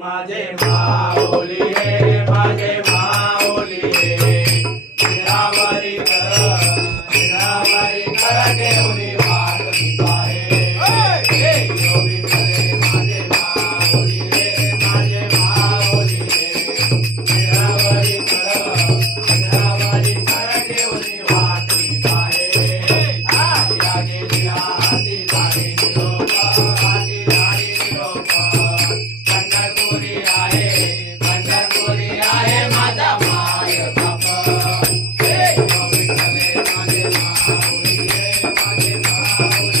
ma je ma Hey.